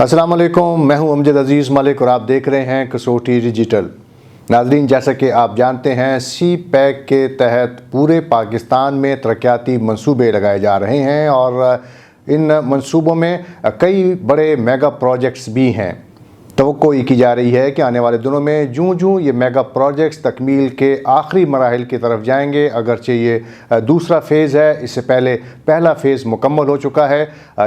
अस्सलाम वालेकुम, मैं हूं अमजद अज़ीज़ मलिक और आप देख रहे हैं कसौटी डिजिटल। नाज़रीन, जैसा कि आप जानते हैं, सी पैक के तहत पूरे पाकिस्तान में तरक्याती मंसूबे लगाए जा रहे हैं और इन मंसूबों में कई बड़े मेगा प्रोजेक्ट्स भी हैं। तवक्को ये की जा रही है कि आने वाले दिनों में जूँ जूँ ये मेगा प्रोजेक्ट्स तकमील के आखिरी मराहिल की तरफ जाएंगे, अगरचे ये दूसरा फ़ेज़ है, इससे पहले पहला फ़ेज़ मुकम्मल हो चुका है।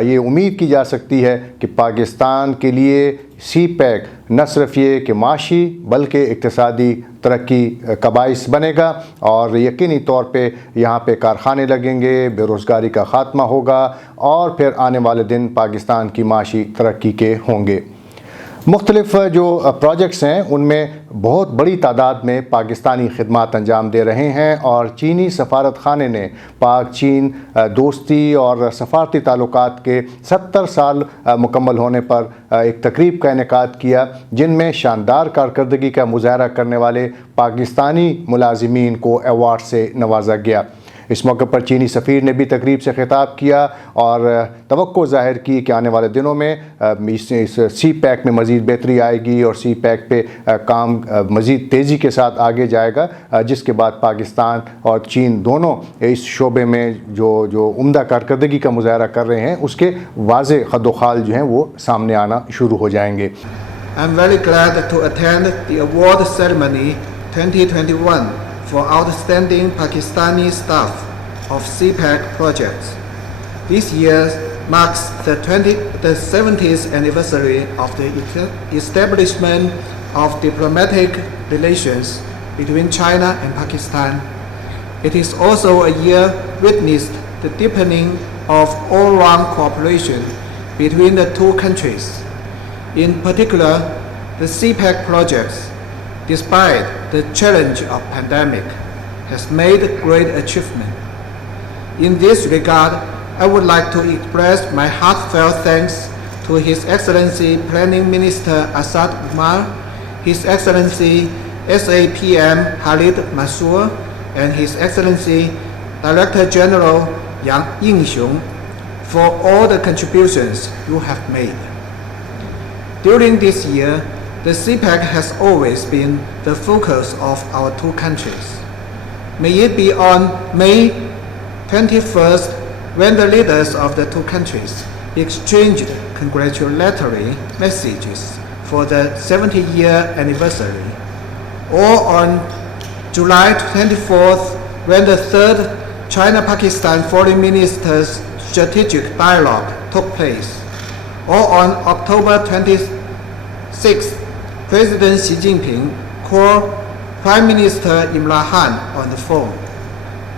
ये उम्मीद की जा सकती है कि पाकिस्तान के लिए सी पैक न सिर्फ ये कि माशी बल्कि इक़्तिसादी तरक्की का बाइस बनेगा और यकीनी तौर पे यहाँ पे कारखाने लगेंगे, बेरोज़गारी का ख़ात्मा होगा और फिर आने वाले दिन पाकिस्तान की माशी तरक्की के होंगे। मुख्तलिफ़ जो प्रोजेक्ट्स हैं उनमें बहुत बड़ी तादाद में पाकिस्तानी खिदमात अंजाम दे रहे हैं और चीनी सफारत खाने ने पाक चीन दोस्ती और सफारती ताल्लुकात के 70 साल मुकम्मल होने पर एक तकरीब का इनेकाद किया, जिनमें शानदार कारकर्दगी का मुजाहरा करने वाले पाकिस्तानी मुलाजिमीन को अवार्ड से नवाजा गया। इस मौके पर चीनी सफ़ीर ने भी तकरीब से खिताब किया और तवक्को ज़ाहिर की कि आने वाले दिनों में इस सी पैक में मज़ीद बेहतरी आएगी और सी पैक पे काम मज़ीद तेज़ी के साथ आगे जाएगा, जिसके बाद पाकिस्तान और चीन दोनों इस शोबे में जो उम्दा कारकर्दगी का मुजाहरा कर रहे हैं उसके वाज़े खदोखाल जो हैं वो सामने आना शुरू हो जाएंगे। I am very glad to attend the award ceremony 2021 for outstanding Pakistani staff of CPEC projects. This year marks the 70th anniversary of the establishment of diplomatic relations between China and Pakistan. It is also a year witnessed the deepening of all-round cooperation between the two countries. In particular, the CPEC projects, despite the challenge of pandemic, has made great achievement. In this regard, I would like to express my heartfelt thanks to His Excellency Planning Minister Asad Umar, His Excellency SAPM Khalid Massour, and His Excellency Director General Yang Yingxiong for all the contributions you have made. During this year, the CPEC has always been the focus of our two countries. May it be on May 21st when the leaders of the two countries exchanged congratulatory messages for the 70-year anniversary, or on July 24th when the third China-Pakistan Foreign Ministers Strategic Dialogue took place, or on October 26th President Xi Jinping called Prime Minister Imran Khan on the phone.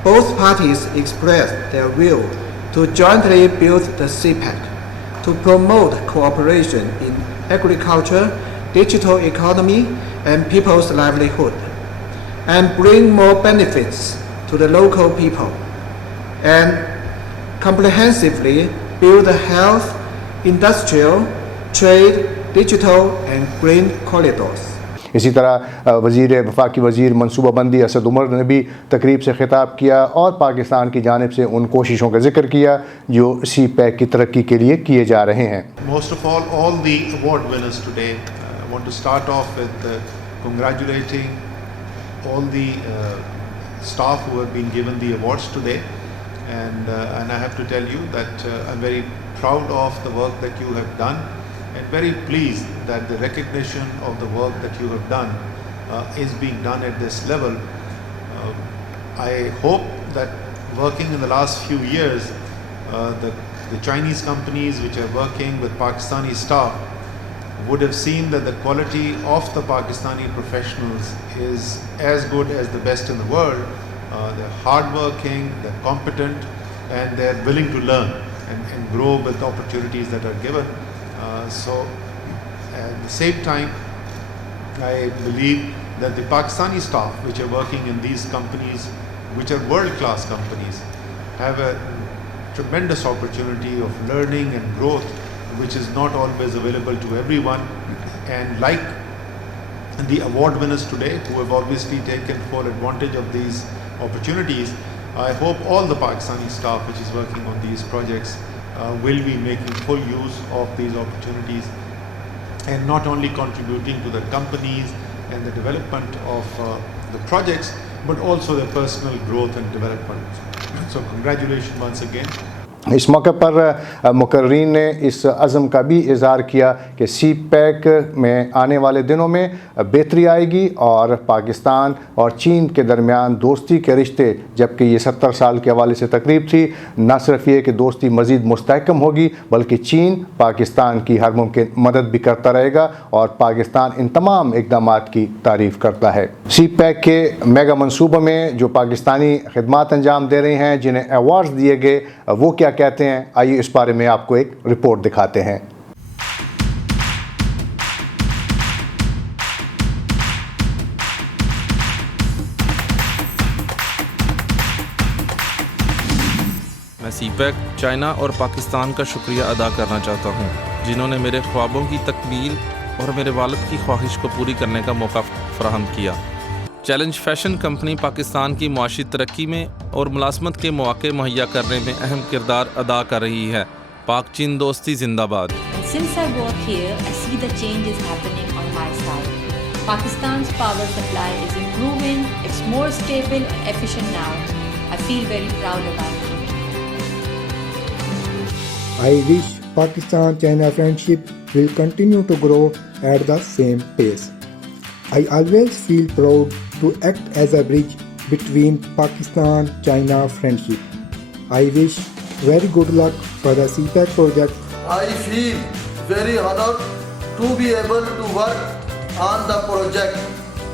Both parties expressed their will to jointly build the CPEC, to promote cooperation in agriculture, digital economy, and people's livelihood, and bring more benefits to the local people, and comprehensively build health, industrial, trade, digital and green corridors. इसी तरह वफ़ाकी वज़ीर मनसूबाबंदी असद उमर ने भी तकरीब से खिताब किया और पाकिस्तान की जानिब से उन कोशिशों का जिक्र किया जो सी पैक की तरक्की के लिए किए जा रहे हैं। Most of all the award winners today, I want to start off with congratulating all the staff who have been given the awards today, and I have to tell you that I'm very proud of the work that you have done, and very pleased that the recognition of the work that you have done is being done at this level. I hope that working in the last few years, the Chinese companies which are working with Pakistani staff would have seen that the quality of the Pakistani professionals is as good as the best in the world. They're hardworking, they're competent, and they're willing to learn and grow with the opportunities that are given. So at the same time, I believe that the Pakistani staff which are working in these companies, which are world-class companies, have a tremendous opportunity of learning and growth, which is not always available to everyone. And like the award winners today, who have obviously taken full advantage of these opportunities, I hope all the Pakistani staff which is working on these projects will be making full use of these opportunities and not only contributing to the companies and the development of the projects, but also their personal growth and development. So congratulations once again. इस मौके पर मुकर्रीन ने इस अज़म का भी इज़हार किया कि सी पैक में आने वाले दिनों में बेहतरी आएगी और पाकिस्तान और चीन के दरमियान दोस्ती के रिश्ते, जबकि ये 70 साल के हवाले से तकरीब थी, न सिर्फ ये कि दोस्ती मज़ीद मुस्तहकम होगी बल्कि चीन पाकिस्तान की हर मुमकिन मदद भी करता रहेगा और पाकिस्तान इन तमाम इक़दाम की तारीफ़ करता है। सी पैक के मेगा मनसूबों में जो पाकिस्तानी खिदमात अंजाम दे रहे हैं, जिन्हें अवार्ड्स दिए गए, वो क्या कहते हैं, आइए इस बारे में आपको एक रिपोर्ट दिखाते हैं। मैं सीपैक, चाइना और पाकिस्तान का शुक्रिया अदा करना चाहता हूँ, जिन्होंने मेरे ख्वाबों की तकमील और मेरे वालिद की ख्वाहिश को पूरी करने का मौका फराहम किया। चैलेंज फैशन कंपनी पाकिस्तान की मुआशी तरक्की में और मुलाजमत के मौके मुहैया करने में अहम किरदार अदा कर रही है। पाक चीन दोस्ती जिंदाबाद। Since I work here, I see the changes happening on my side. Pakistan's power supply is improving. It's more stable and efficient now. I feel very proud about it. I wish Pakistan-China friendship will continue to grow at the same pace. I always feel proud to act as a bridge between Pakistan-China friendship. I wish very good luck for the CPEC project. I feel very honored to be able to work on the project.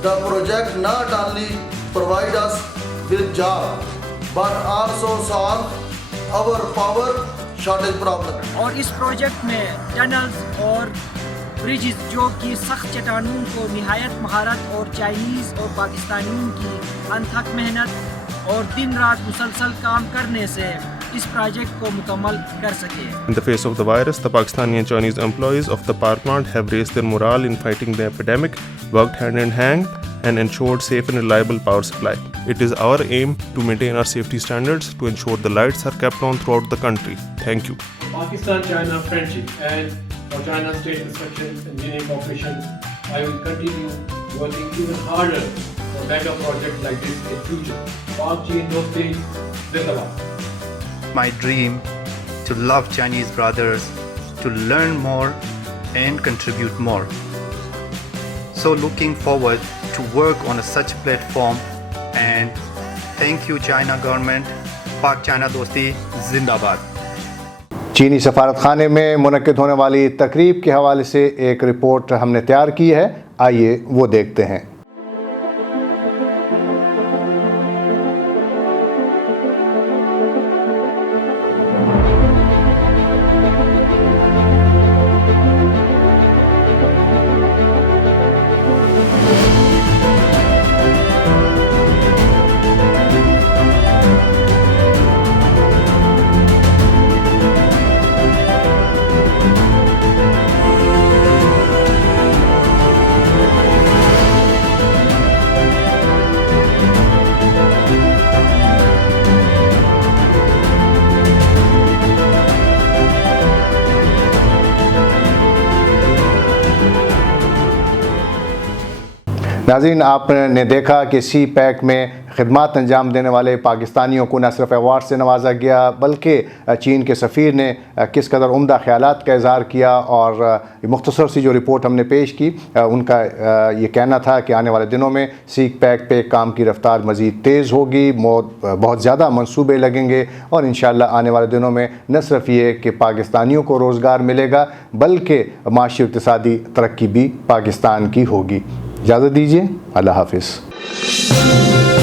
The project not only provide us with job, but also solve our power shortage problem. और इस project में tunnels और bridges जो कि सख्त चट्टानों को निहायत महारत और चाइनीज़ और पाकिस्तानियों की अनथक मेहनत और दिन रात मुसलसल काम करने से इस प्रोजेक्ट को मुकम्मल कर सके। In the face of the virus, the Pakistani and Chinese employees of the power plant have raised their morale in fighting the epidemic, worked hand in hand, and ensured safe and reliable power supply. It is our aim to maintain our safety standards to ensure the lights are kept on throughout the country. Thank you. Pakistan-China friendship and for China State Construction Engineering Corporation, I will continue working even harder for mega projects like this in future. Pak Chin Dosti Zindabad. My dream to love Chinese brothers, to learn more and contribute more. So looking forward to work on such platform, and thank you China government. Pak China Dosti Zindabad. चीनी सफारत खाने में मुनक्किद होने वाली तकरीब के हवाले से एक रिपोर्ट हमने तैयार की है, आइए वो देखते हैं। नाज़रीन, आपने देखा कि सी पैक में खिदमात अंजाम देने वाले पाकिस्तानियों को न सिर्फ अवार्ड से नवाजा गया, बल्कि चीन के सफ़ीर ने किस कदर उम्दा ख्यालात का इज़हार किया। और मुख्तसर सी जो रिपोर्ट हमने पेश की, उनका ये कहना था कि आने वाले दिनों में सी पैक पे काम की रफ्तार मज़ीद तेज़ होगी, बहुत ज़्यादा मनसूबे लगेंगे और इंशाअल्लाह आने वाले दिनों में न सिर्फ ये कि पाकिस्तानियों को रोज़गार मिलेगा, बल्कि माशी इक़्तिसादी तरक्की भी पाकिस्तान की होगी। इजाज़त दीजिए, अल्लाह हाफ़िज़।